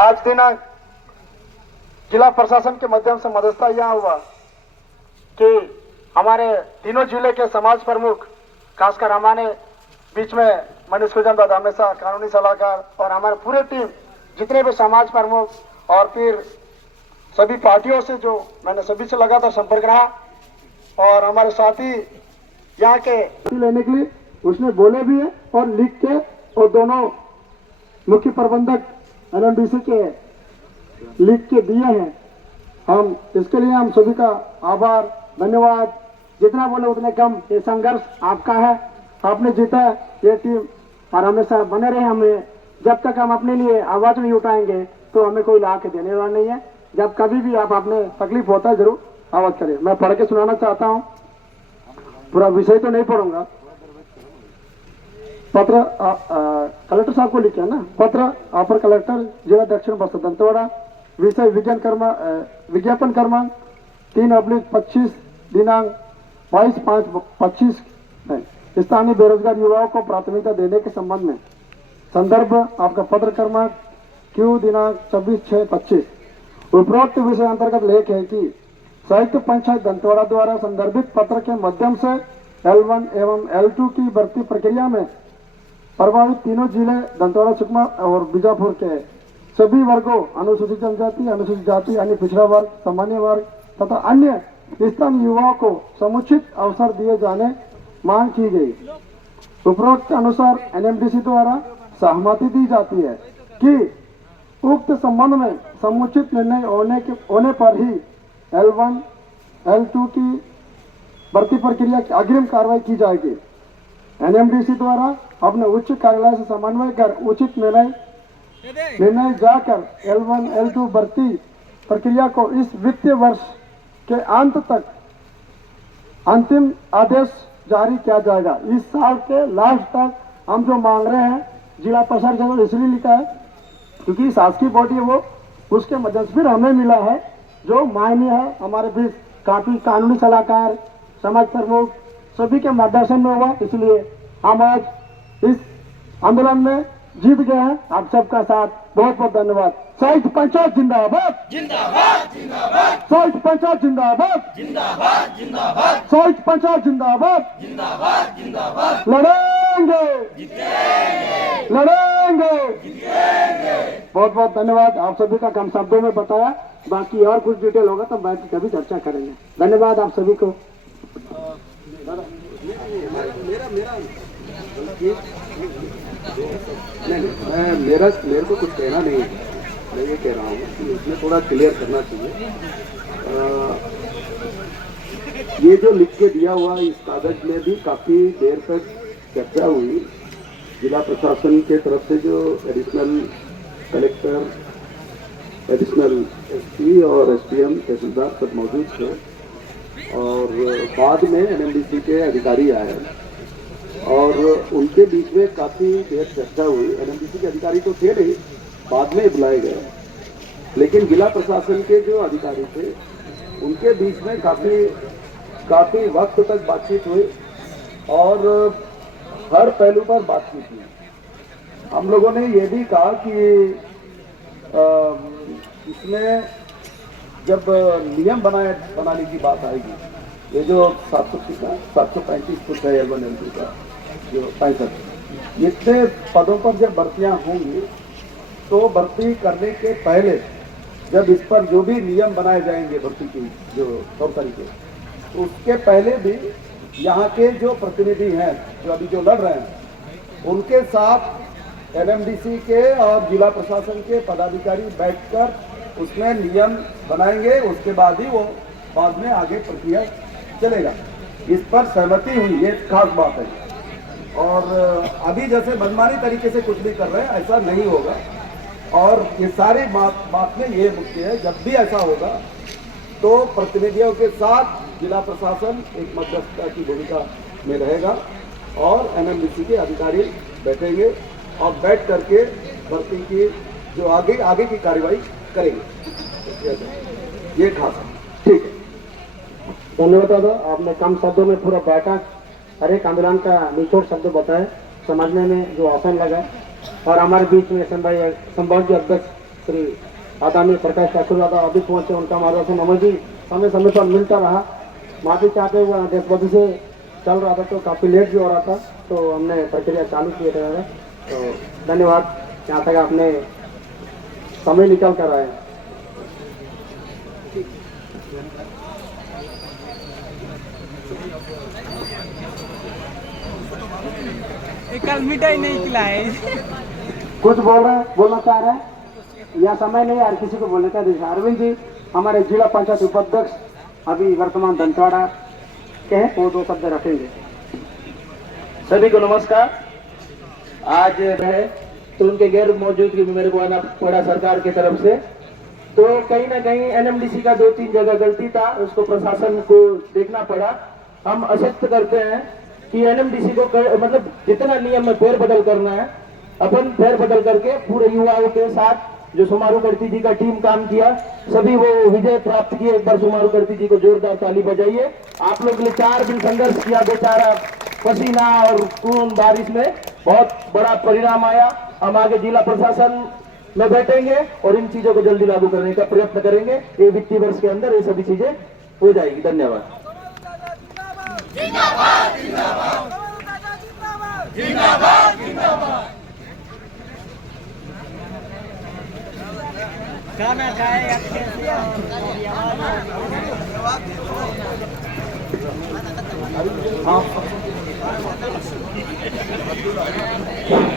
आज दिनांक जिला प्रशासन के माध्यम से मदस्ता यह हुआ कि हमारे तीनों जिले के समाज प्रमुख खासकर हमारे बीच में मनीष दादा हमेशा कानूनी सलाहकार और हमारे पूरे टीम जितने भी समाज प्रमुख और फिर सभी पार्टियों से जो मैंने सभी से लगातार संपर्क रहा और हमारे साथी यहाँ के लेने के लिए उसने बोले भी है और लिख के और दोनों मुख्य प्रबंधक एनएमडीसी के लिख के दिए हैं। हम इसके लिए हम सभी का आभार धन्यवाद। जितना बोले उतने कम। ये संघर्ष आपका है, आपने जीता है ये टीम और हमेशा बने रहे। हमें जब तक हम अपने लिए आवाज नहीं उठाएंगे तो हमें कोई ला के देने वाला नहीं है। जब कभी भी आप अपने तकलीफ होता है जरूर आवाज करिए। मैं पढ़ के सुनाना चाहता हूँ, पूरा विषय तो नहीं पढ़ूंगा। पत्र कलेक्टर साहब को लिखा है ना, पत्र अपर कलेक्टर जिला दक्षिण बस्तर दंतेवाड़ा, विषय विज्ञापन क्रमांक 3/25 दिनांक 22/5/25 है। स्थानीय बेरोजगार युवाओं को प्राथमिकता देने के संबंध में संदर्भ आपका पत्र क्रमांक Q दिनांक 26/6/25। उपरोक्त विषय अंतर्गत लेख है कि संयुक्त पंचायत दंतेवाड़ा द्वारा संदर्भित पत्र के माध्यम से L1 एवं L2 की भर्ती प्रक्रिया में प्रभावित तीनों जिले दंतेवाड़ा, सुकमा और बीजापुर के सभी वर्गों अनुसूचित जनजाति, अनुसूचित जाति, अन्य पिछड़ा वर्ग, सामान्य वर्ग तथा अन्य स्थानीय युवाओं को समुचित अवसर दिए जाने मांग की गई। उपरोक्त अनुसार एनएमडीसी द्वारा सहमति दी जाती है कि उक्त संबंध में समुचित निर्णय होने पर ही L1 L2 की भर्ती प्रक्रिया की अग्रिम कार्रवाई की जाएगी। एनएमडीसी द्वारा अपने उच्च कार्यालय से समन्वय कर उचित निर्णय जाकर L1 L2 भर्ती प्रक्रिया को इस वित्तीय वर्ष के अंत तक अंतिम आदेश जारी किया जाएगा। इस साल के लास्ट तक हम जो मांग रहे हैं जिला प्रशासन इसलिए लिखा है क्योंकि शासकीय बॉडी है वो, उसके मदद से फिर हमें मिला है जो मायने है। हमारे बीच काफी कानूनी सलाहकार, समाज प्रमुख सभी के मार्गदर्शन में हुआ, इसलिए हम आज इस आंदोलन में जीत गए हैं। आप सबका साथ बहुत बहुत धन्यवाद। संयुक्त पंचायत जिंदाबाद जिंदाबाद जिंदाबाद, संयुक्त पंचायत जिंदाबाद जिंदाबाद जिंदाबाद, संयुक्त पंचायत जिंदाबाद जिंदाबाद जिंदाबाद। लड़ेंगे जीतेंगे, लड़ेंगे जीतेंगे। बहुत बहुत धन्यवाद। आप सभी का कम शब्दों में बताया, बाकी और कुछ डिटेल होगा तो बैठ के कभी चर्चा करेंगे। धन्यवाद आप सभी को। मेरे को कुछ कहना नहीं है। मैं ये कह रहा हूँ कि उसमें थोड़ा क्लियर करना चाहिए। ये जो लिख के दिया हुआ इस कागज में भी काफ़ी देर तक चर्चा हुई। जिला प्रशासन के तरफ से जो एडिशनल कलेक्टर, एडिशनल एसपी और एसपीएम तहसीलदार सब मौजूद थे और बाद में एनएमडीसी के अधिकारी आए और उनके बीच में काफ़ी देर चर्चा हुई। एनएमडीसी के अधिकारी तो थे नहीं, बाद में बुलाए गए, लेकिन जिला प्रशासन के जो अधिकारी थे उनके बीच में काफ़ी वक्त तक बातचीत हुई और हर पहलू पर बातचीत हुई। हम लोगों ने ये भी कहा कि इसमें जब नियम बनाने की बात आएगी, ये जो 735 फुट है L1 L2 का जो 65 इतने पदों पर जब भर्तियां होंगी तो भर्ती करने के पहले जब इस पर जो भी नियम बनाए जाएंगे भर्ती की जो तौर तरीके, तो उसके पहले भी यहाँ के जो प्रतिनिधि हैं जो अभी जो लड़ रहे हैं उनके साथ एनएमडीसी के और जिला प्रशासन के पदाधिकारी बैठकर उसमें नियम बनाएंगे। उसके बाद ही वो बाद में आगे प्रक्रिया चलेगा। इस पर सहमति हुई, ये खास बात है। और अभी जैसे मनमानी तरीके से कुछ भी कर रहे हैं ऐसा नहीं होगा। और ये सारी बात में ये मुख्य है, जब भी ऐसा होगा तो प्रतिनिधियों के साथ जिला प्रशासन एक मध्यस्थता की भूमिका में रहेगा और एनएमडीसी के अधिकारी बैठेंगे और बैठ करके भर्ती की जो आगे की कार्रवाई करेंगे। ये खास है। ठीक है, धन्यवाद दादा। आपने कम शब्दों में पूरा बैठक हर एक आंदोलन का निचोड़ शब्द बताए, समझने में जो आसान लगा और हमारे बीच में संभाव्य अध्यक्ष श्री आदरणीय प्रकाश ठाकुर दादा अभी पहुंचे, उनका मार्गदर्शन हमें भी समय समय पर मिलता रहा। माफी चाहते हुए देशबद्ध से चल रहा था तो काफ़ी लेट भी हो रहा था, तो हमने प्रक्रिया चालू किए थे। तो धन्यवाद, यहाँ तक आपने समय निकल कर आए। कल मिठाई नहीं खिलाए। कुछ बोलना चाह रहे हैं या समय नहीं यार किसी को बोलने का। जैसे अरविंद जी हमारे जिला पंचायत उपाध्यक्ष अभी वर्तमान दंतेवाड़ा के हैं, वो 2 शब्द रखेंगे। सभी को नमस्कार। आज है तो उनके गैर मौजूदगी में मेरे को आना पड़ा सरकार की तरफ से। तो कहीं ना कहीं एनएमडीसी का 2-3 जगह गलती था, उसको प्रशासन को देखना पड़ा। हम असत्य करते हैं कि एनएमडीसी को मतलब जितना नियम में फेरबदल करना है अपन फेरबदल करके पूरे युवाओं के साथ जो सुमारू करती जी का टीम काम किया, सभी वो विजय प्राप्त किए। एक बार सुमारू करती जी को जोरदार ताली बजाइए। आप लोग ने 4 दिन संघर्ष किया, बेचारा पसीना और खून बारिश में बहुत बड़ा परिणाम आया। हम आगे जिला प्रशासन में बैठेंगे और इन चीजों को जल्दी लागू करने का प्रयत्न करेंगे। ये वित्तीय वर्ष के अंदर ये सभी चीजें हो जाएगी। धन्यवाद। खाना खाएगा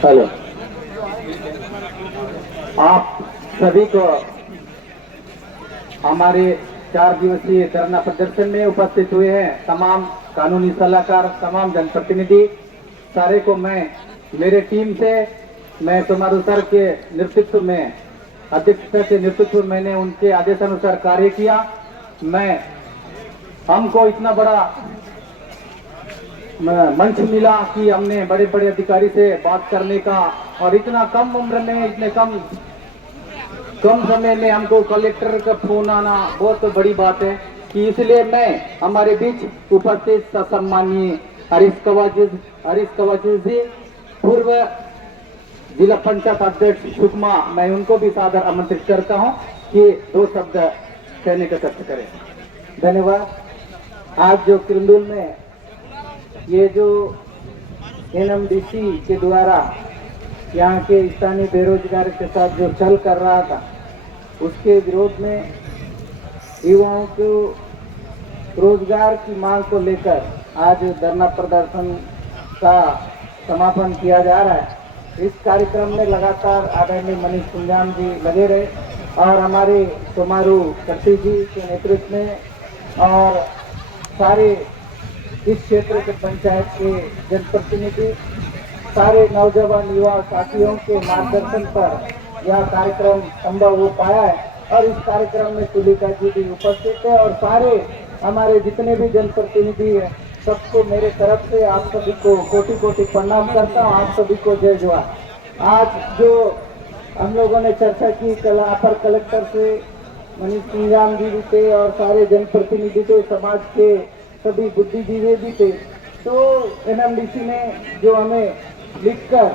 हेलो, आप सभी को हमारे 4 दिवसीय धरना प्रदर्शन में उपस्थित हुए हैं तमाम कानूनी सलाहकार, तमाम जनप्रतिनिधि, सारे को मैं मेरे टीम से, मैं सुमारू सर के नेतृत्व में, अध्यक्षता के नेतृत्व मैंने उनके आदेशानुसार कार्य किया। मैं हमको इतना बड़ा मंच मिला कि हमने बड़े बड़े अधिकारी से बात करने का, और इतना कम उम्र में, इतने कम समय में हमको कलेक्टर का फोन आना बहुत बड़ी बात है। कि इसलिए मैं हमारे बीच उपस्थित सम्माननीय हरीश कवाची जी, पूर्व जिला पंचायत अध्यक्ष सुकमा, मैं उनको भी सादर आमंत्रित करता हूं कि 2 शब्द कहने का कष्ट करें। धन्यवाद। आज जो किरंदुल में ये जो एनएमडीसी के द्वारा यहाँ के स्थानीय बेरोजगार के साथ जो छल कर रहा था, उसके विरोध में युवाओं को रोजगार की मांग को लेकर आज धरना प्रदर्शन का समापन किया जा रहा है। इस कार्यक्रम में लगातार आदरणीय मनीष कुंजाम जी लगे रहे और हमारे सुमारू करती जी के नेतृत्व में और सारे इस क्षेत्र के पंचायत के जनप्रतिनिधि, सारे नौजवान युवा साथियों के मार्गदर्शन पर यह कार्यक्रम संभव हो पाया है। और इस कार्यक्रम में तुलिका जी भी उपस्थित है और सारे हमारे जितने भी जनप्रतिनिधि हैं, सबको मेरे तरफ से आप सभी को कोटि कोटि प्रणाम करता हूँ। आप सभी को जय जवाहर। आज जो हम लोगों ने चर्चा की अपर कलेक्टर से, मनीष कुंजाम जी भी थे और सारे जनप्रतिनिधि थे, समाज के सभी बुद्धिजीवी भी थे। तो एनएमडीसी ने जो हमें लिखकर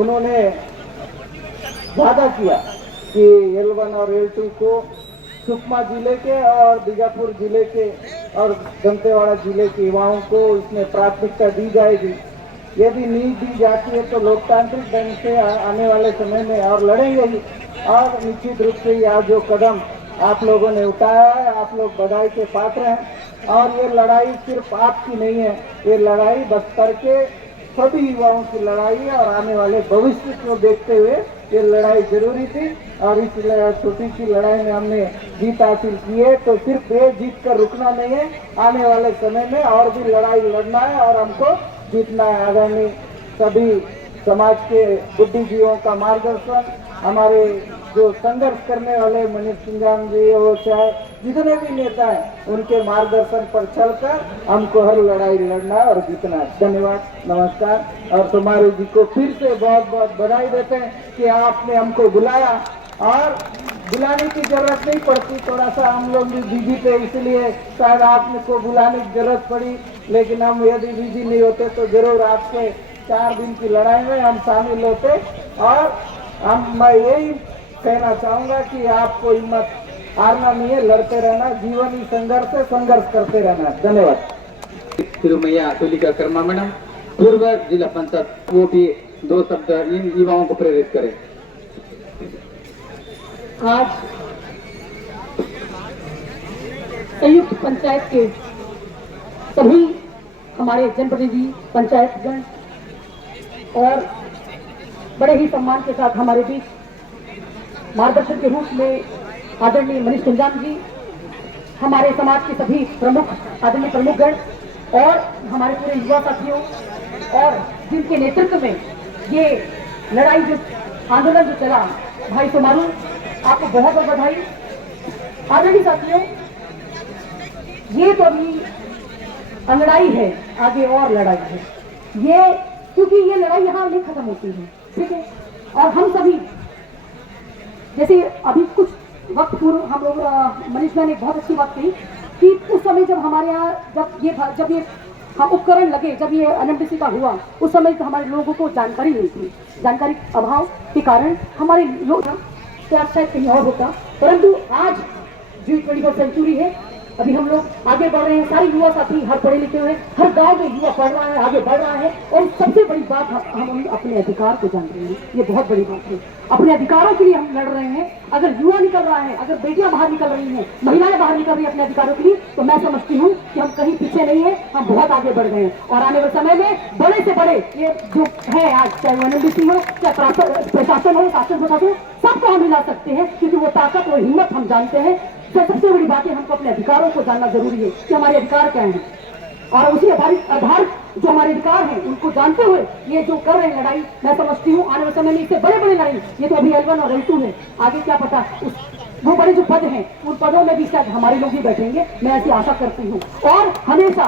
उन्होंने वादा किया कि L1 और L2 को सुकमा जिले के और बीजापुर जिले के और दंतेवाड़ा जिले के युवाओं को इसमें प्राथमिकता दी जाएगी। यदि नहीं दी जाती है तो लोकतांत्रिक ढंग से आने वाले समय में और लड़ेंगे ही। और निश्चित रूप से यह जो कदम आप लोगों ने उठाया है, आप लोग बधाई के पात्र हैं। और ये लड़ाई सिर्फ आपकी नहीं है, ये लड़ाई बस्तर के सभी युवाओं की लड़ाई है और आने वाले भविष्य को देखते हुए ये लड़ाई जरूरी थी। और इस छोटी सी लड़ाई में हमने जीत हासिल की है, तो सिर्फ ये जीत कर रुकना नहीं है, आने वाले समय में और भी लड़ाई लड़ना है और हमको जीतना है। आगामी सभी समाज के बुद्धिजीवियों का मार्गदर्शन, हमारे जो संघर्ष करने वाले मनीष कुंजाम जी हो चाहे जितने भी नेता हैं, उनके मार्गदर्शन पर चलकर हमको हर लड़ाई लड़ना है और जीतना है। धन्यवाद, नमस्कार। और सुमारू जी को फिर से बहुत बहुत बधाई देते हैं कि आपने हमको बुलाया और बुलाने की जरूरत नहीं पड़ती, थोड़ा सा हम लोग भी बिजी थे इसलिए शायद आपने को बुलाने की जरूरत पड़ी। लेकिन हम यदि बिजी नहीं होते तो जरूर आपके 4 दिन की लड़ाई में हम शामिल होते। और मैं यही कहना चाहूंगा कि आपको हिम्मत हारना नहीं है, लड़ते रहना, जीवनी संघर्ष से संघर्ष करते रहना। धन्यवाद। तिरुमैया तुलिका कर्मा मैडम, पूर्व जिला पंचायत, वो भी 2 शब्द इन युवाओं को प्रेरित करें। आज संयुक्त पंचायत के सभी हमारे जनप्रतिनिधि, पंचायतगण और बड़े ही सम्मान के साथ हमारे बीच मार्गदर्शक के रूप में आदरणीय मनीष कुंजाम जी, हमारे समाज के सभी प्रमुख आदरणीय प्रमुखगण और हमारे पूरे युवा साथियों, और जिनके नेतृत्व में ये लड़ाई जो आंदोलन जो चला, भाई सोमारू, आपको बहुत बहुत बधाई। आदरणीय साथियों, ये तो अभी लड़ाई है, आगे और लड़ाई है ये, क्योंकि ये लड़ाई यहाँ नहीं खत्म होती है, ठीक है। और हम सभी, जैसे अभी कुछ वक्त पूर्व हम लोग मनीष भाई ने बहुत अच्छी बात कही कि उस समय जब हमारे यहाँ जब ये हम उपकरण लगे, जब ये NMDC का हुआ, उस समय तो हमारे लोगों को जानकारी नहीं थी। जानकारी अभाव के कारण हमारे लोग तो शायद कहीं और होता, परंतु आज जो 21वीं सेंचुरी है, अभी हम लोग आगे बढ़ रहे हैं। सारे युवा साथी, हर पढ़े लिखे हुए, हर गांव में युवा पढ़ रहा है, आगे बढ़ रहा है। और सबसे बड़ी बात, हम अपने अधिकार को जान रहे हैं, ये बहुत बड़ी बात है। अपने अधिकारों के लिए हम लड़ रहे हैं। अगर युवा निकल रहा है, अगर बेटियां बाहर निकल रही हैं, महिलाएं बाहर निकल रही हैं अपने अधिकारों के लिए, तो मैं समझती हूँ कि हम कहीं पीछे नहीं है, हम बहुत आगे बढ़ गए हैं। और आने वाले समय में बड़े से बड़े ये जो है आज, चाहे NMDC हो, चाहे प्रशासन हो, शासन प्रशासन हो, सबको हम हिला सकते हैं, क्योंकि वो ताकत और हिम्मत हम जानते हैं। सबसे बड़ी बात है, हमको अपने अधिकारों को जानना जरूरी है कि हमारे अधिकार क्या हैं, और उसी आधार जो हमारे अधिकार हैं उनको जानते हुए ये जो कर रहे हैं लड़ाई, मैं समझती हूँ आने वाले समय में इससे बड़े बड़े लड़ाई, ये तो अभी L1 और L2 है, आगे क्या पता वो बड़े जो पद हैं उन पदों में भी शायद हमारे लोग ही बैठेंगे, मैं ऐसी आशा करती हूँ। और हमेशा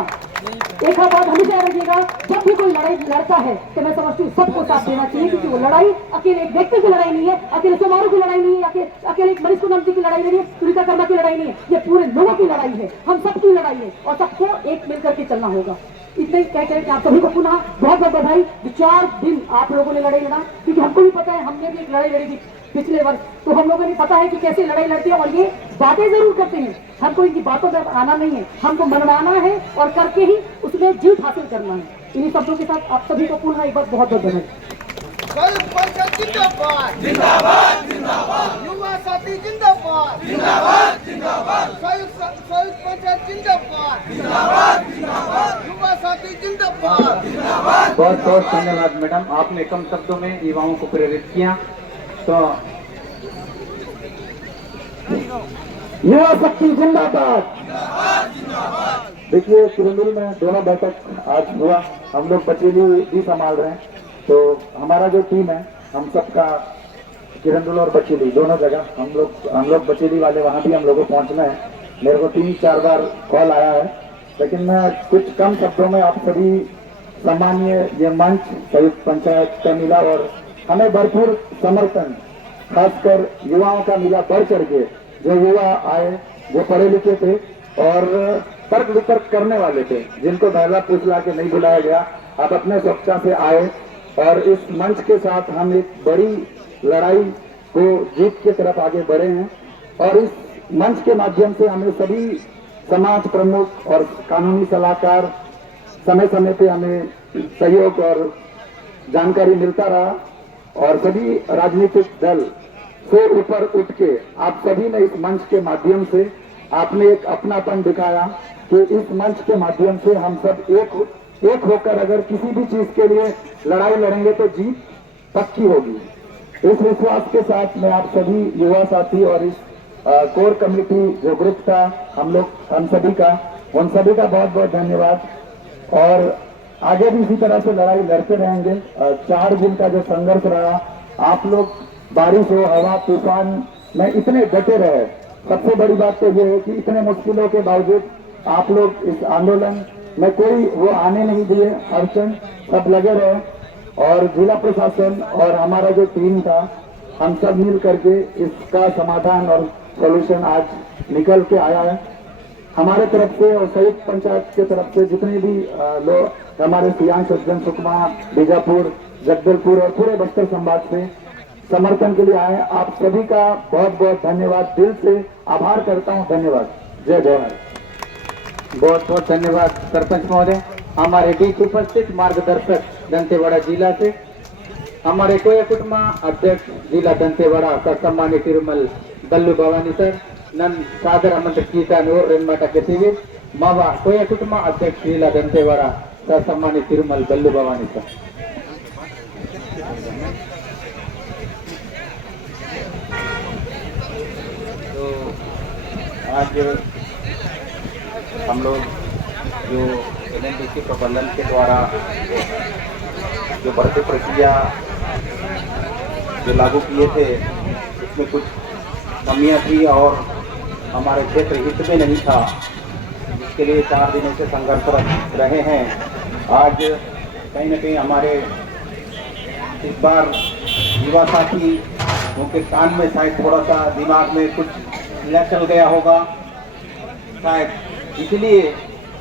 एक बात हमेशा रखिएगा, जब भी कोई लड़ाई लड़ता है तो मैं समझती हूँ सबको साथ देना चाहिए, क्योंकि वो लड़ाई अकेले एक व्यक्ति की लड़ाई नहीं है, अकेले सोमारू की लड़ाई नहीं है, अकेले एक मनीष कुंजाम जी की लड़ाई नहीं है, तुलिका कर्मा की लड़ाई नहीं है, ये पूरे लोगों की लड़ाई है, हम सबकी लड़ाई है, और सबको एक मिलकर के चलना होगा। इतने कह कर आप सभी को पुनः बहुत बहुत बधाई। 4 दिन आप लोगों ने लड़ाई लड़ा, क्योंकि हमको भी पता है, हमने भी एक लड़ाई लड़ी थी पिछले वर्ष, तो हम लोगों ने पता है कि कैसे लड़ाई लड़ती है। और ये बातें जरूर करते हैं, हमको इनकी बातों पर आना नहीं है, हमको मनवाना है और करके ही उसमें जीत हासिल करना है। इन्हीं शब्दों के साथ आप सभी को पुनः एक बार बहुत बहुत बधाई। जिंदाबाद जिंदाबाद जिंदाबाद, युवा साथी जिंदाबाद जिंदाबाद जिंदाबाद, संयुक्त पंचायत जिंदाबाद जिंदाबाद जिंदाबाद, युवा साथी जिंदाबाद जिंदाबाद। बहुत बहुत धन्यवाद मैडम, आपने कम शब्दों में युवाओं को प्रेरित किया। तो युवा शक्ति जिंदाबाद। देखिए, किरंदुल में दोनों बैठक आज हुआ, हम लोग बचेली भी संभाल रहे हैं, तो हमारा जो टीम है, हम सबका किरंदुल और बचेली दोनों जगह हम लोग बचेली वाले, वहां भी हम लोगों को पहुंचना है। मेरे को 3-4 बार कॉल आया है, लेकिन मैं कुछ कम शब्दों में आप सभी सम्मानीय ये मंच संयुक्त पंचायत का मिला, और हमें भरपूर समर्थन खासकर युवाओं का मिला, बढ़ चढ़ के। जो युवा आए, जो पढ़े लिखे थे और तर्क वितर्क करने वाले थे, जिनको बहला फुसला के नहीं बुलाया गया, आप अपने स्वेच्छा से आए, और इस मंच के साथ हम एक बड़ी लड़ाई को जीत की तरफ आगे बढ़े हैं। और इस मंच के माध्यम से हमें सभी समाज प्रमुख और कानूनी सलाहकार समय समय पे हमें सहयोग और जानकारी मिलता रहा, और सभी राजनीतिक दल से ऊपर उठ के आप सभी ने इस मंच के माध्यम से आपने एक अपनापन दिखाया कि इस मंच के माध्यम से हम सब एक होकर अगर किसी भी चीज के लिए लड़ाई लड़ेंगे तो जीत पक्की होगी। इस विश्वास के साथ मैं आप सभी युवा साथी और इस कोर कमेटी जो ग्रुप था हम सभी का, उन सभी का बहुत बहुत धन्यवाद। और आगे भी इसी तरह से लड़ाई लड़ते रहेंगे। 4 दिन का जो संघर्ष रहा, आप लोग बारिश हो, हवा, तूफान में इतने डटे रहे। सबसे बड़ी बात तो ये है कि इतने मुश्किलों के बावजूद आप लोग इस आंदोलन में कोई वो आने नहीं दिए, अड़चन, सब लगे रहे। और जिला प्रशासन और हमारा जो टीम था, हम सब मिल करके इसका समाधान और सॉल्यूशन आज निकल के आया है। हमारे तरफ से और संयुक्त पंचायत के तरफ से जितने भी लोग हमारे सियांग, सज्जन, सुकमा, बीजापुर, जगदलपुर और पूरे बस्तर संभाग से समर्थन के लिए आए। आप सभी का बहुत बहुत धन्यवाद, दिल से आभार करता हूं। धन्यवाद। जय जवाहर। बहुत बहुत धन्यवाद सरपंच महोदय। हमारे बीच उपस्थित मार्गदर्शक दंतेवाड़ा जिला से हमारे कोया कुटुंबा अध्यक्ष जिला दंतेवाड़ा का सम्मानित तिरुमल बल्लू भवानी सर नन सादर आमंत्रित कीता और रेनमाटा के शिविर मावा कोया कुटुंबा अध्यक्ष जिला दंतेवाड़ा का सम्मानित तिरुमल बल्लू भवानी सर। तो आज हम लोग जो एनएमडीसी प्रबंधन के द्वारा जो भर्ती प्रक्रिया जो लागू किए थे उसमें कुछ कमियां थी और हमारे क्षेत्र हित में नहीं था, जिसके लिए 4 दिनों से संघर्षरत रहे हैं। आज कहीं न कहीं हमारे इस बार युवा साथी उनके कान में शायद थोड़ा सा दिमाग में कुछ कीड़ा चल गया होगा, शायद इसलिए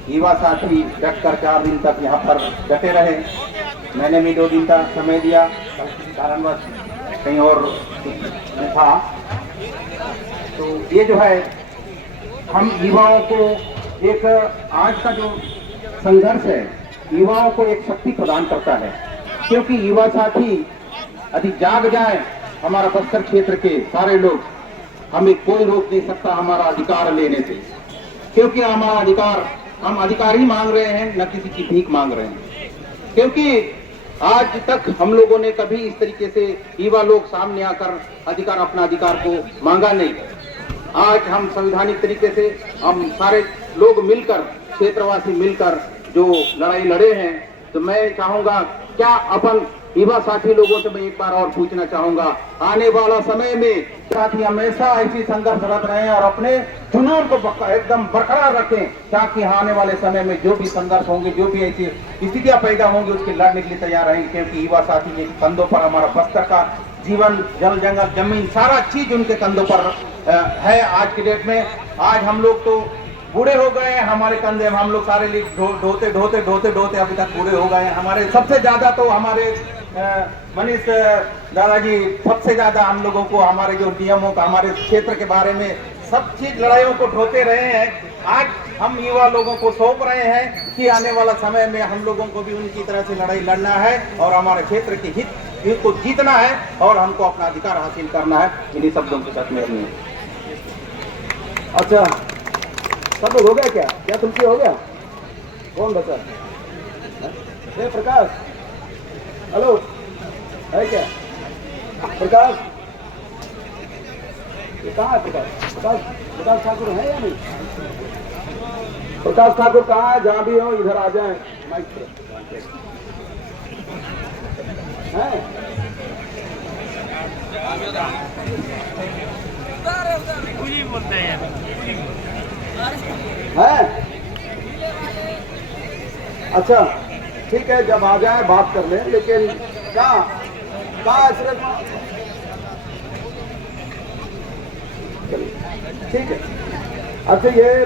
युवा साथी डट कर 4 दिन तक यहाँ पर डटे रहे। मैंने भी 2 दिन का समय दिया, कारणवश कहीं और था। तो ये जो है हम युवाओं को एक आज का जो संघर्ष है युवाओं को एक शक्ति प्रदान करता है, क्योंकि युवा साथी अधिक जाग जाए हमारा बस्तर क्षेत्र के सारे लोग, हमें कोई रोक नहीं सकता हमारा अधिकार लेने से, क्योंकि हमारा अधिकार हम अधिकार ही मांग रहे हैं, न किसी की भीख मांग रहे हैं। क्योंकि आज तक हम लोगों ने कभी इस तरीके से युवा लोग सामने आकर अपना अधिकार को मांगा नहीं। आज हम संवैधानिक तरीके से हम सारे लोग मिलकर, क्षेत्रवासी मिलकर जो लड़ाई लड़े हैं, तो मैं चाहूंगा क्या अपन युवा साथी लोगों से मैं एक बार और पूछना चाहूंगा, आने वाला समय में साथी हमेशा ऐसी संघर्षरत रहें और अपने जुनून को एकदम बरकरार रखें, ताकि आने वाले समय में जो भी संघर्ष होंगे, जो भी ऐसी स्थितियां पैदा होंगी, उसके लड़ने के लिए तैयार रहें। क्योंकि युवा साथी के कंधों पर हमारा बस्तर का जीवन, जल जंगल जमीन सारा चीज उनके कंधों पर है। आज की डेट में आज हम लोग तो बूढ़े हो गए हैं, हमारे कंधे हम लोग सारे ढोते ढोते ढोते ढोते अभी तक बूढ़े हो गए हैं। हमारे सबसे ज्यादा तो हमारे मनीष दादाजी सबसे ज्यादा हम लोगों को हमारे जो नियमों का, हमारे क्षेत्र के बारे में सब चीज लड़ाइयों को ढोते रहे हैं। आज हम युवा लोगों को सौंप रहे हैं कि आने वाला समय में हम लोगों को भी उनकी तरह से लड़ाई लड़ना है और हमारे क्षेत्र के हित को जीतना है और हमको अपना अधिकार हासिल करना है। इन्हीं शब्दों के साथ में नहीं। अच्छा, सब लोग हो गया क्या तुमसे हो गया? कौन बचा? हे प्रकाश, हेलो, है क्या प्रकाश? ये कहाँ है प्रकाश ठाकुर है या नहीं? प्रकाश ठाकुर कहाँ है? जहाँ भी हो इधर आ जाए माइक पे। है? अच्छा ठीक है, जब आ जाए बात कर ले। लेकिन कहाँ ठीक है। अच्छा, ये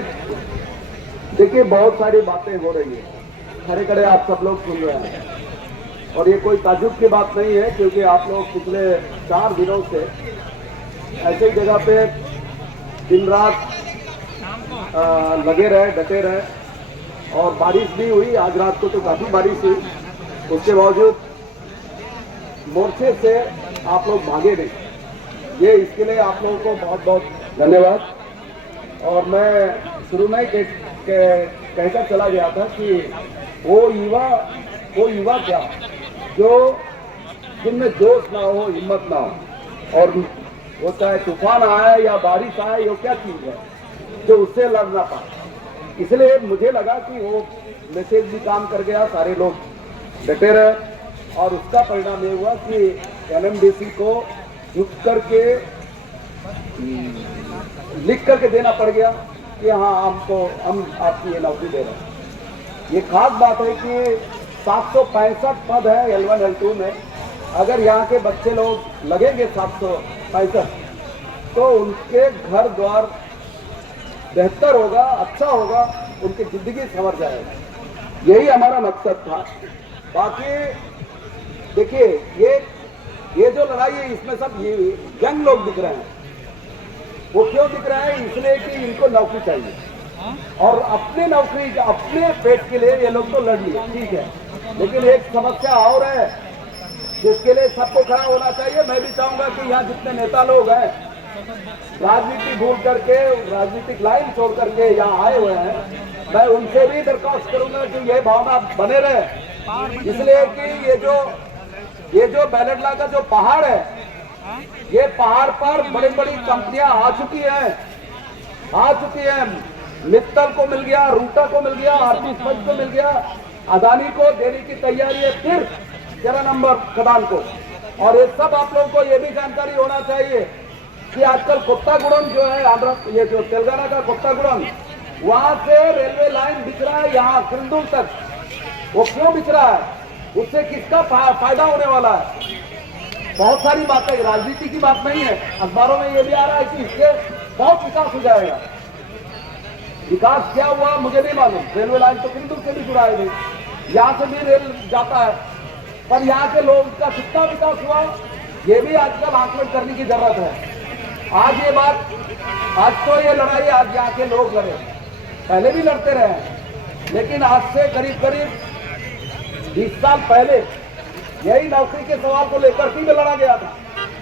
देखिए बहुत सारी बातें हो रही है, खड़े खड़े आप सब लोग सुन रहे हैं और ये कोई ताज्जुब की बात नहीं है, क्योंकि आप लोग पिछले 4 दिनों से ऐसी जगह पे दिन रात लगे रहे, डटे रहे और बारिश भी हुई। आज रात को तो काफी बारिश हुई, उसके बावजूद मोर्चे से आप लोग भागे नहीं। ये इसके लिए आप लोगों को बहुत बहुत धन्यवाद। और मैं शुरू में कहकर चला गया था कि वो युवा क्या जो जिनमें जोश ना हो, हिम्मत ना हो, और वो चाहे तूफान आए या बारिश आए, ये क्या चीज है जो उससे लड़ ना पाए। इसलिए मुझे लगा कि वो मैसेज भी काम कर गया, सारे लोग डटे रहे और उसका परिणाम ये हुआ कि एनएमडीसी को झुक करके लिख करके देना पड़ गया कि हाँ हम आपकी ये नौकरी दे रहे हैं। ये खास बात है कि 765 पद है L1 L2 में। अगर यहाँ के बच्चे लोग लगेंगे 765, तो उनके घर द्वार बेहतर होगा, अच्छा होगा, उनकी जिंदगी संवर जाएगी। यही हमारा मकसद था। बाकी देखिए, ये जो लड़ाई है इसमें सब ये यंग लोग दिख रहे हैं। वो क्यों दिख रहे हैं? इसलिए कि इनको नौकरी चाहिए और अपने नौकरी अपने पेट के लिए ये लोग तो लड़ लिए, ठीक है। लेकिन एक समस्या और है जिसके लिए सबको खड़ा होना चाहिए। मैं भी चाहूंगा कि यहाँ जितने नेता लोग हैं राजनीति भूल करके, राजनीतिक लाइन छोड़ करके यहाँ आए हुए हैं, मैं उनसे भी दरख्वास्त करूंगा कि ये भावना बने रहे। इसलिए कि ये जो बैलेट लॉ का जो पहाड़ है, ये पहाड़ पर बड़ी बड़ी कंपनियां आ चुकी हैं। मित्तल को मिल गया, रूटा को मिल गया, आरपीएस को मिल गया, अदानी को देने की तैयारी है फिर 13 नंबर खदान को। और ये सब आप लोगों को ये भी जानकारी होना चाहिए कि आजकल कोत्तागुड़म जो है आंध्र, ये जो तेलंगाना का कोत्तागुड़म, वहां से रेलवे लाइन बिछ रहा है यहाँ किरंदुल तक। वो क्यों बिछ रहा है? उससे किसका फायदा होने वाला है? बहुत सारी बातें, राजनीति की बात नहीं है। अखबारों में ये भी आ रहा है कि इससे बहुत विकास हो जाएगा। विकास क्या हुआ मुझे नहीं मालूम। रेलवे लाइन तो किरंदुल से भी जुड़ा है, यहाँ से भी रेल जाता है, पर यहाँ के लोग का कितना विकास हुआ ये भी आजकल आकलन करने की जरूरत है। आज तो ये लड़ाई आज यहाँ के लोग लड़े, पहले भी लड़ते रहे, लेकिन आज से करीब 20 साल पहले यही नौकरी के सवाल को लेकर भी लड़ा गया था,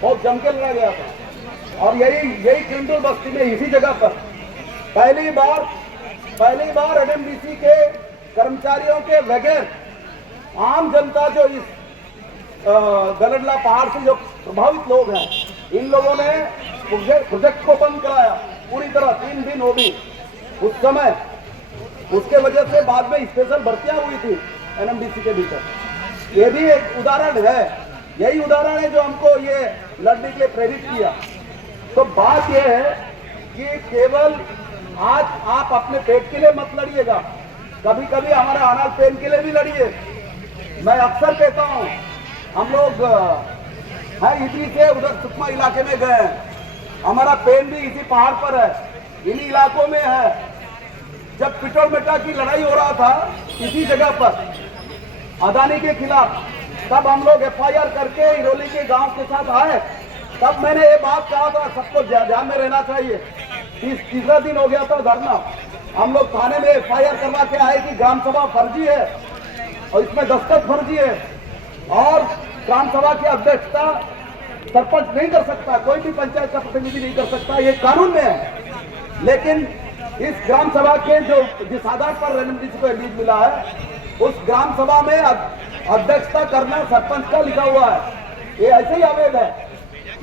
बहुत जम के लड़ा गया था। और यही किरंदुल बस्ती में इसी जगह पर पहली बार एनएमडीसी के कर्मचारियों के बगैर आम जनता जो इस गलडला पहाड़ से जो प्रभावित लोग हैं, इन लोगों ने प्रोजेक्ट को बंद कराया पूरी तरह। 3 दिन हो गई उस समय, उसके वजह से बाद में स्पेशल भर्तियां हुई थी एनएमडीसी के भीतर। ये भी एक उदाहरण है, यही उदाहरण है जो हमको ये लड़ने के लिए प्रेरित किया। तो बात यह है कि केवल आज आप अपने पेट के लिए मत लड़िएगा, कभी कभी हमारे अनाज पेन के लिए भी लड़िए। मैं अक्सर कहता हूँ, हम लोग है इसी से उधर सुकमा इलाके में गए हैं, हमारा पेन भी इसी पहाड़ पर है, इन्हीं इलाकों में है। जब पिटोरमेटा की लड़ाई हो रहा था इसी जगह पर अदानी के खिलाफ, तब हम लोग एफआईआर करके इरोली के गांव के साथ आए। तब मैंने ये बात कहा था, सबको ध्यान में रहना चाहिए। 30 दिन हो गया था धरना, हम लोग थाने में एफआईआर करवा के आए कि ग्राम सभा फर्जी है और इसमें दस्तखत फर्जी है और ग्राम सभा की अध्यक्षता सरपंच नहीं कर सकता, कोई भी पंचायत का प्रतिनिधि नहीं कर सकता, ये कानून में है। लेकिन इस ग्राम सभा के जो जिस आधार पर एनएमडीसी को लीज मिला है, उस ग्राम सभा में अध्यक्षता करना सरपंच का लिखा हुआ है, ये ऐसे ही अवैध है।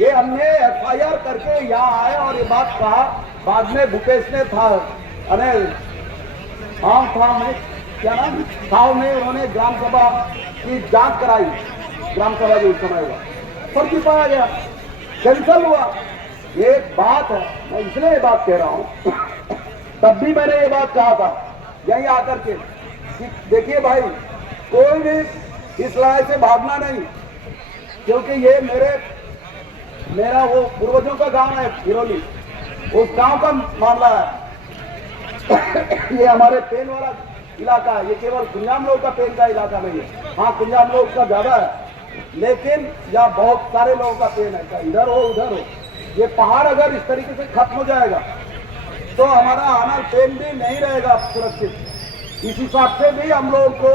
ये हमने एफआईआर करके यहाँ आए और ये बात कहा। बाद में भूपेश ने था में उन्होंने ग्राम सभा की जांच कराई, ग्राम सभा जो उस समय हुआ फर्जी पाया गया, कैंसल हुआ। ये बात है, मैं इसलिए ये बात कह रहा हूँ। तब भी मैंने ये बात कहा था यहीं आकर के कि देखिए भाई, कोई भी इस लड़ाई से भागना नहीं, क्योंकि ये मेरा वो पूर्वजों का गांव है हिरोली, उस गांव का मामला है। ये हमारे पेन वाला इलाका है, ये केवल कुंजाम लोग का पेन का इलाका नहीं है। हाँ, कुंजाम लोग का ज्यादा है, लेकिन यहाँ बहुत सारे लोगों का पेन है, इधर हो उधर हो। ये पहाड़ अगर इस तरीके से खत्म हो जाएगा तो हमारा आना पेन भी नहीं रहेगा सुरक्षित। इस हिसाब से भी हम लोगों को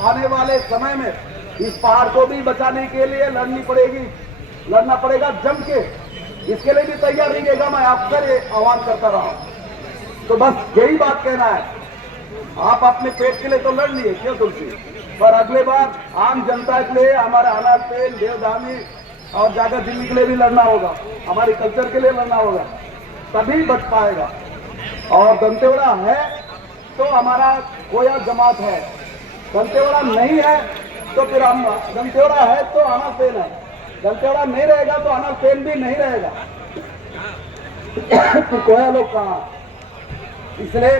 आने वाले समय में इस पहाड़ को भी बचाने के लिए लड़ना पड़ेगा जम के। इसके लिए भी तैयार रहिएगा, मैं अक्सर ये आह्वान करता रहा हूं। तो बस यही बात कहना है, आप अपने पेट के लिए तो लड़ लिए क्यों तुलसी, पर अगले बार आम जनता के लिए, हमारे अनाज पेन देवधामी और जागर दिल्ली के लिए भी लड़ना होगा, हमारे कल्चर के लिए लड़ना होगा, तभी बच पाएगा। और दंतेवाड़ा है तो हमारा कोया जमात है, दंतेवाड़ा नहीं है तो फिर हम, दंतेवाड़ा है तो अनाज पेन है, दंतेवाड़ा नहीं रहेगा तो अनाज पेन भी नहीं रहेगा। तो कोया लोग कहाँ, इसलिए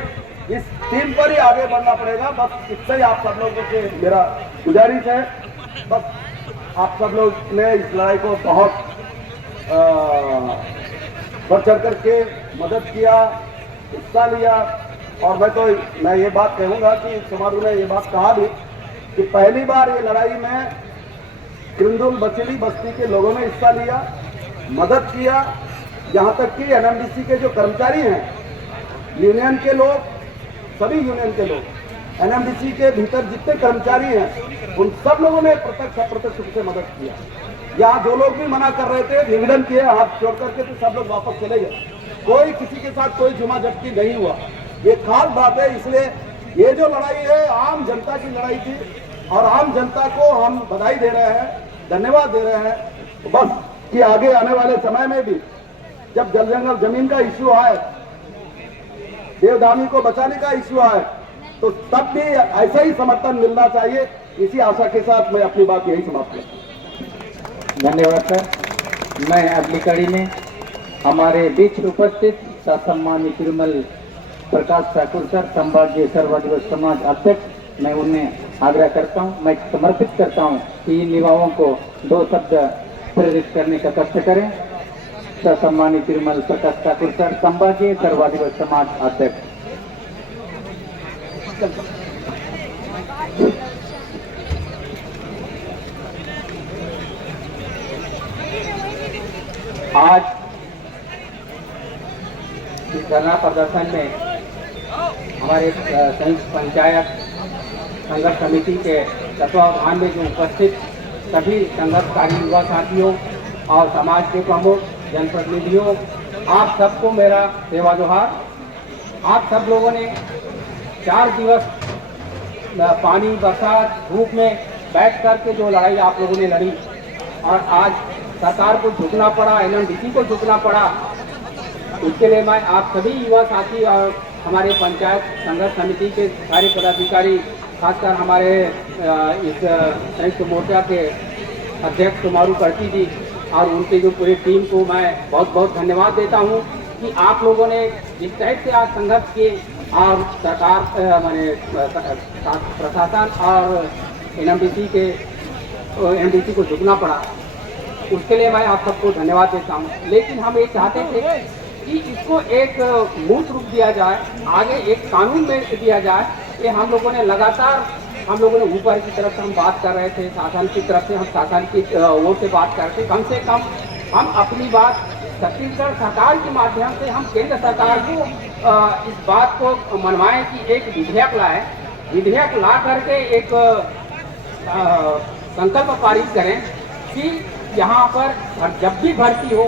इस टीम पर ही आगे बढ़ना पड़ेगा। बस इससे ही आप सब लोगों से मेरा गुजारिश है, बस आप सब लोग ने इस लड़ाई को बहुत बढ़ चढ़ करके मदद किया, हिस्सा लिया। और मैं ये बात कहूँगा कि समारोह ने ये बात कहा भी कि पहली बार ये लड़ाई में किरंदुल बचेली बस्ती के लोगों ने हिस्सा लिया, मदद किया। यहाँ तक कि एनएमडीसी के जो कर्मचारी हैं, यूनियन के लोग, सभी यूनियन के लोग, एनएमडीसी के भीतर जितने कर्मचारी हैं, उन सब लोगों ने प्रत्यक्ष अप्रत्यक्ष रूप से मदद किया। यहाँ जो लोग भी मना कर रहे थे, निवेदन किए हाथ छोड़ करके, तो सब लोग वापस चले गए। कोई किसी के साथ कोई जुमा झटकी नहीं हुआ। ये खास बात है। इसलिए ये जो लड़ाई है आम जनता की लड़ाई थी और आम जनता को हम बधाई दे रहे हैं, धन्यवाद दे रहे हैं। बस कि आगे आने वाले समय में भी जब जल जंगल जमीन का इश्यू आए, देवधामी को बचाने का इश्यू आए, तो तब भी ऐसा ही समर्थन मिलना चाहिए। इसी आशा के साथ मैं अपनी बात यही समाप्त करता हूं। धन्यवाद सर। मैं अगली कड़ी में हमारे बीच उपस्थित सम्मानित तिरुमल प्रकाश ठाकुर सर, संभागीय सर्वाधिक समाज अध्यक्ष, मैं उन्हें आग्रह करता हूं, मैं समर्पित करता हूं कि इन युवाओं को 2 शब्द प्रेरित करने का कष्ट करें। सम्मानित तिरुमल प्रकाश ठाकुर सर, संभागीय सर्वाधिक समाज अध्यक्ष। आज इस धरना प्रदर्शन में हमारे संयुक्त पंचायत संघर्ष समिति के तत्वावधान में जो उपस्थित सभी संघर्षकारी युवा साथियों और समाज के प्रमुख जनप्रतिनिधियों, आप सबको मेरा सेवा जोहार। आप सब लोगों ने 4 दिवस पानी, बरसात, धूप में बैठ कर के जो लड़ाई आप लोगों ने लड़ी और आज सरकार को झुकना पड़ा, एनएमडीसी को झुकना पड़ा, उसके लिए मैं आप सभी युवा साथी और हमारे पंचायत संघर्ष समिति के सारे पदाधिकारी, खासकर हमारे इस संयुक्त मोर्चा के अध्यक्ष कुमारू कर्ती जी और उनके जो पूरी टीम को मैं बहुत बहुत धन्यवाद देता हूं कि आप लोगों ने जिस टाइप से आज संघर्ष किए और सरकार माने प्रशासन और एनएमडीसी को झुकना पड़ा, उसके लिए मैं आप सबको धन्यवाद देता हूं। लेकिन हम ये चाहते थे कि इसको एक मूर्त रूप दिया जाए, आगे एक कानून में दिया जाए। ये हम लोगों ने लगातार, हम लोगों ने ऊपर की तरफ से हम बात कर रहे थे, शासन की तरफ से हम शासन की ओर से बात कर रहे थे। कम से कम हम अपनी बात छत्तीसगढ़ सरकार के माध्यम से हम केंद्र सरकार को इस बात को मनवाएं कि एक विधेयक लाए, विधेयक ला करके एक संकल्प पारित करें कि यहाँ पर जब भी भर्ती हो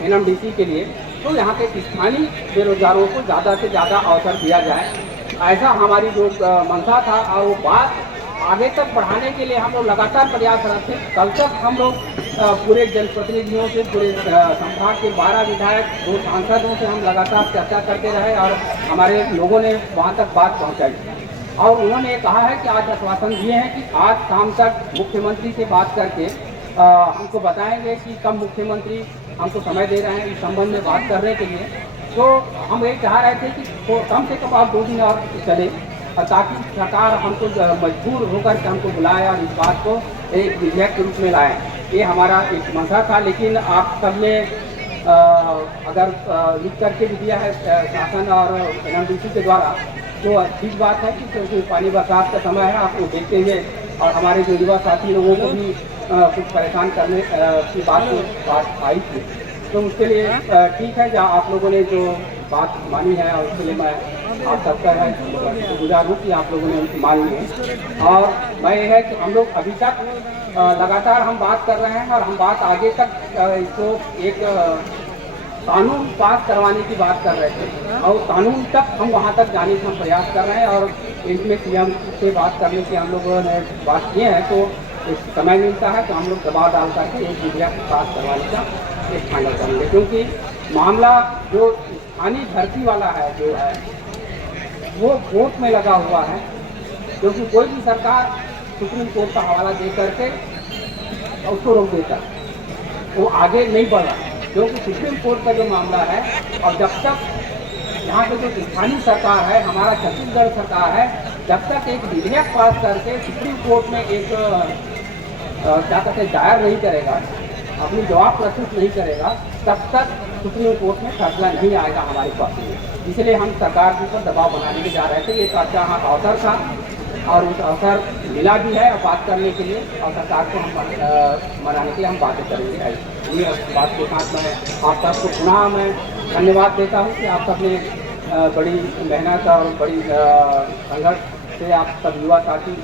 एनएमडीसी के लिए तो यहाँ के स्थानीय बेरोजगारों को ज़्यादा से ज़्यादा अवसर दिया जाए। ऐसा हमारी जो मंशा था और वो बात आगे तक बढ़ाने के लिए हम लोग लगातार प्रयासरत थे। कल तक हम लोग पूरे जनप्रतिनिधियों से, पूरे संभाग के 12 विधायक, 2 सांसदों से हम लगातार चर्चा करते रहे और हमारे लोगों ने वहाँ तक बात पहुँचाई और उन्होंने कहा है कि आज आश्वासन दिए हैं कि आज शाम तक मुख्यमंत्री से बात करके हमको बताएंगे कि कब मुख्यमंत्री हमको समय दे रहे हैं इस संबंध में बात करने के लिए। तो हम ये चाह रहे थे कि तो कम से कम आप 2 दिन और चले ताकि सरकार हमको मजबूर होकर के हमको बुलाए और इस बात को एक विधेयक के रूप में लाए। ये हमारा एक मंशा था। लेकिन आप सब ने अगर लिख करके भी दिया है शासन और एनएमडीसी के द्वारा, तो ठीक बात है कि क्योंकि पानी बरसात का समय है, आपको देखते हुए और हमारे जो युवा साथी लोगों को भी कुछ परेशान करने की बात आई थी। तो उसके लिए ठीक है, जहाँ आप लोगों ने जो बात मानी है और उसके लिए मैं आप सबका है गुजार हूँ कि आप लोगों ने उनकी मान ली है। और मैं ये है कि हम लोग अभी तक लगातार हम बात कर रहे हैं और हम बात आगे तक इसको एक कानून पास करवाने की बात कर रहे थे और कानून तक हम वहाँ तक जाने का हम प्रयास कर रहे हैं और इसमें सीएम से बात करने की हम लोगों ने बात किए हैं। तो एक समय मिलता है तो हम लोग दबाव डाल करके एक विधेयक पास करवाने का एक फाइनल करेंगे, क्योंकि मामला जो स्थानीय भर्ती वाला है जो है वो कोर्ट में लगा हुआ है। क्योंकि कोई भी सरकार सुप्रीम कोर्ट का हवाला दे करके उसको रोक देता है, वो आगे नहीं बढ़ रहा, क्योंकि सुप्रीम कोर्ट का जो मामला है और जब तक यहाँ पे जो स्थानीय सरकार है, हमारा छत्तीसगढ़ सरकार है, जब तक एक विधेयक पास करके सुप्रीम कोर्ट में एक क्या कहते हैं दायर नहीं करेगा, अपनी जवाब प्रस्तुत नहीं करेगा, तब तक सुप्रीम कोर्ट में फैसला नहीं आएगा हमारे पास में। इसलिए हम सरकार के ऊपर दबाव बनाने के जा रहे थे। एक अच्छा अवसर था और उस अवसर मिला भी है बात करने के लिए, और सरकार को हम मनाने के लिए हम बातें करेंगे। ये बात के साथ मैं आप सबको पुनः मैं धन्यवाद देता हूँ कि आप सबने बड़ी मेहनत और बड़ी संघर्ष से आप सब युवा साथी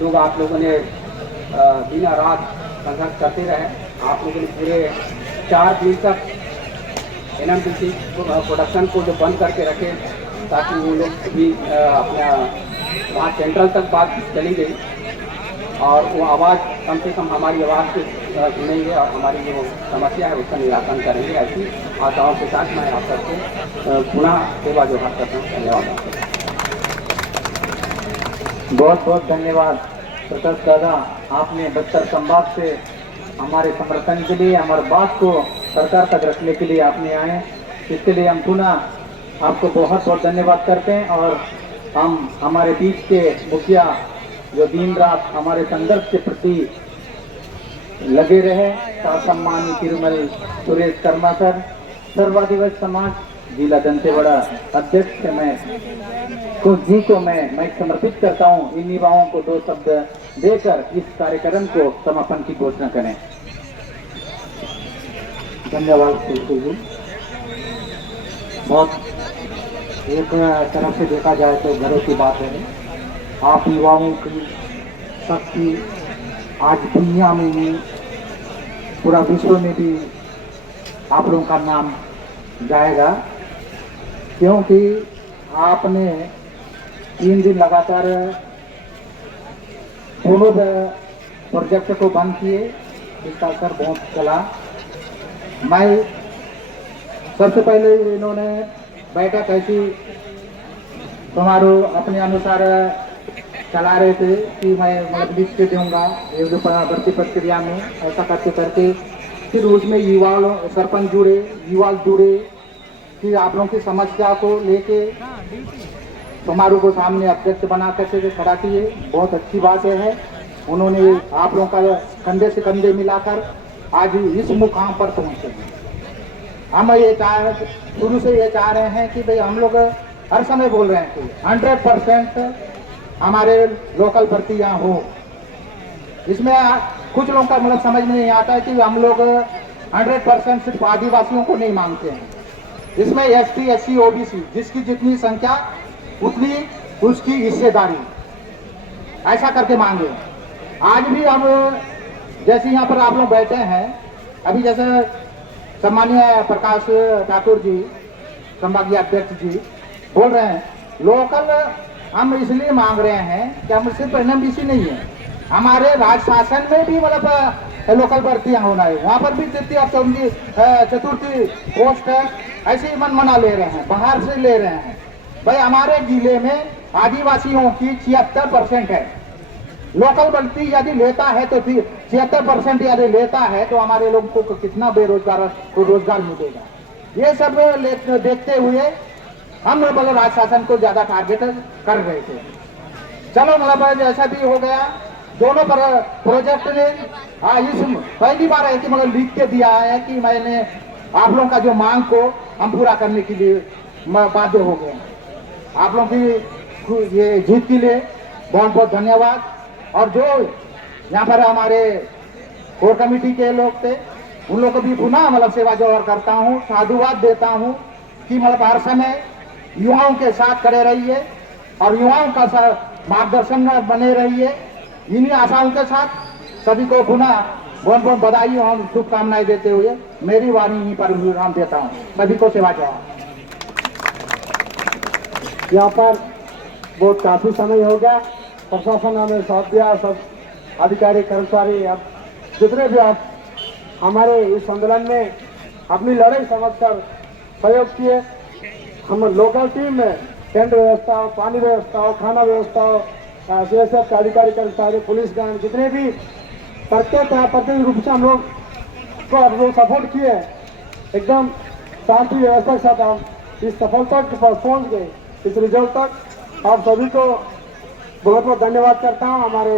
लोग, आप लोगों ने दिन रात संघर्ष करते रहे। आप लोगों ने पूरे 4 दिन तक NMDC प्रोडक्शन को जो बंद करके रखे, ताकि वो लोग भी अपना वहाँ सेंट्रल तक बात चली गई, और वो आवाज़ कम से कम हमारी आवाज़ को सुनेंगे और हमारी जो समस्या है उसका निराकरण करेंगे। ऐसी आशाओं के साथ मैं आप सबको पुनः सेवा जोहार करता हूँ। धन्यवाद। बहुत बहुत धन्यवाद प्रकाश दादा, आपने बस्तर संभाग से हमारे समर्थन के लिए, हमारे बात को सरकार तक रखने के लिए आपने आए, इसके लिए हम पुनः आपको बहुत बहुत धन्यवाद करते हैं। और हम हमारे बीच के मुखिया जो दिन रात हमारे संघर्ष के प्रति लगे रहे, सम्मानित तिरुमल सुरेश कर्मा सर, सर्व आदिवासी समाज जिला दंतेवाड़ा अध्यक्ष मैं को मैं समर्पित करता हूँ। इन युवाओं को 2 शब्द देकर इस कार्यक्रम को समापन की घोषणा करें। धन्यवाद बिल्कुल जी। बहुत एक तरफ से देखा जाए तो गर्व की बात है, आप युवाओं की शक्ति आज दुनिया में भी, पूरा विश्व में भी आप लोगों का नाम जाएगा, क्योंकि आपने 3 दिन लगातार दोनों प्रोजेक्ट को बंद किए, इसका असर बहुत चला। मैं सबसे पहले इन्होंने बैठक ऐसी समारोह अपने अनुसार चला रहे थे कि मैं लिस्ट दूंगा एक भर्ती प्रक्रिया में, ऐसा करते करते फिर उसमें युवा सरपंच जुड़े, युवा जुड़े, कि आप लोगों की समस्या को लेके समारोह को सामने अध्यक्ष बना करके खड़ा किए। बहुत अच्छी बात है, उन्होंने आप लोगों का कंधे से कंधे मिलाकर आज इस मुकाम पर पहुंचे। हम ये शुरू से ये चाह रहे हैं कि भाई हम लोग हर समय बोल रहे हैं कि 100% हमारे लोकल भर्ती यहाँ हो। इसमें कुछ लोगों का मतलब समझ में नहीं आता है कि हम लोग 100% सिर्फ आदिवासियों को नहीं मांगते हैं, इसमें ST SC OBC जिसकी जितनी संख्या उतनी उसकी हिस्सेदारी, ऐसा करके मांगे। आज भी हम जैसे यहाँ पर आप लोग बैठे हैं, अभी जैसे सम्मानीय प्रकाश ठाकुर जी संभागीय अध्यक्ष जी बोल रहे हैं, लोकल हम इसलिए मांग रहे हैं कि हम सिर्फ NMDC नहीं है, हमारे राज्य शासन में भी मतलब लोकल भर्तियां होना है, वहाँ पर भी तृतीय चतुर्थी पोस्ट है, ऐसे ही मन ले रहे हैं, बाहर से ले रहे हैं। भाई हमारे जिले में आदिवासियों की 76% है, लोकल भर्ती यदि लेता है तो फिर 76% यदि लेता है तो हमारे लोगों को कितना बेरोजगार को रोजगार मिलेगा। ये सब देखते हुए हम मतलब राज्य शासन को ज्यादा टारगेट कर रहे थे। चलो मतलब जैसा भी हो गया, दोनों पर प्रोजेक्ट ने इस पहली बार है कि मतलब लिख के दिया है कि मैंने आप लोगों का जो मांग को हम पूरा करने के लिए बाध्य हो गए। आप लोगों की ये जीत के लिए बहुत बहुत धन्यवाद। और जो यहाँ पर हमारे कोर कमेटी के लोग थे, उन लोगों को भी पुनः मतलब सेवा जोहार करता हूँ, साधुवाद देता हूँ कि मतलब हर समय युवाओं के साथ खड़े रहिए और युवाओं का मार्गदर्शन बने रहिए। इन्हीं आशाओं के साथ सभी को पुनः बहुत बहुत बधाई और शुभकामनाएं देते हुए मेरी वाणी यहीं पर विराम देता हूँ। सभी को सेवा जोहार। यहाँ पर बहुत काफी समय हो गया, प्रशासन हमें साथ दिया, सब अधिकारी कर्मचारी, अब जितने भी आप हमारे इस आंदोलन में अपनी लड़ाई समझकर सहयोग किए। हम लोकल टीम में टेंट व्यवस्था हो, पानी व्यवस्था हो, खाना व्यवस्था हो, CSF अधिकारी कर्मचारी, पुलिस गण, जितने भी प्रत्येक रूप से हम लोग को सपोर्ट किए, एकदम शांति व्यवस्था के साथ हम इस सफलता के पास पहुँच गए, इस रिजल्ट तक। आप सभी को बहुत बहुत धन्यवाद करता हूँ, हमारे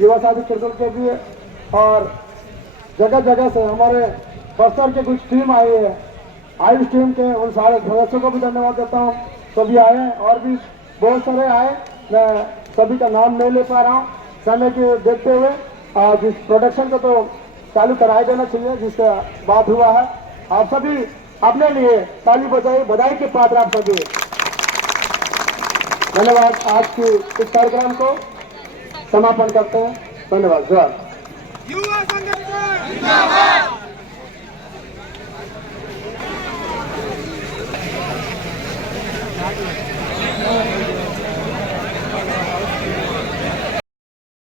युवा साथी सर्कल के भी, और जगह जगह से हमारे बस्तर के कुछ टीम आई है, आयुष टीम के उन सारे सदस्यों को भी धन्यवाद देता हूँ। सभी आए और भी बहुत सारे आए, मैं सभी का नाम नहीं ले पा रहा हूँ समय के देखते हुए। और जिस प्रोडक्शन को तो चालू कराया जाना चाहिए जिसका बात हुआ है। आप सभी अपने लिए ताली बजाई, बधाई के पात्र आप सभी। धन्यवाद। आज के इस कार्यक्रम को समापन करते हैं। धन्यवाद। जय। युवा संगठन जिंदाबाद। हाँ।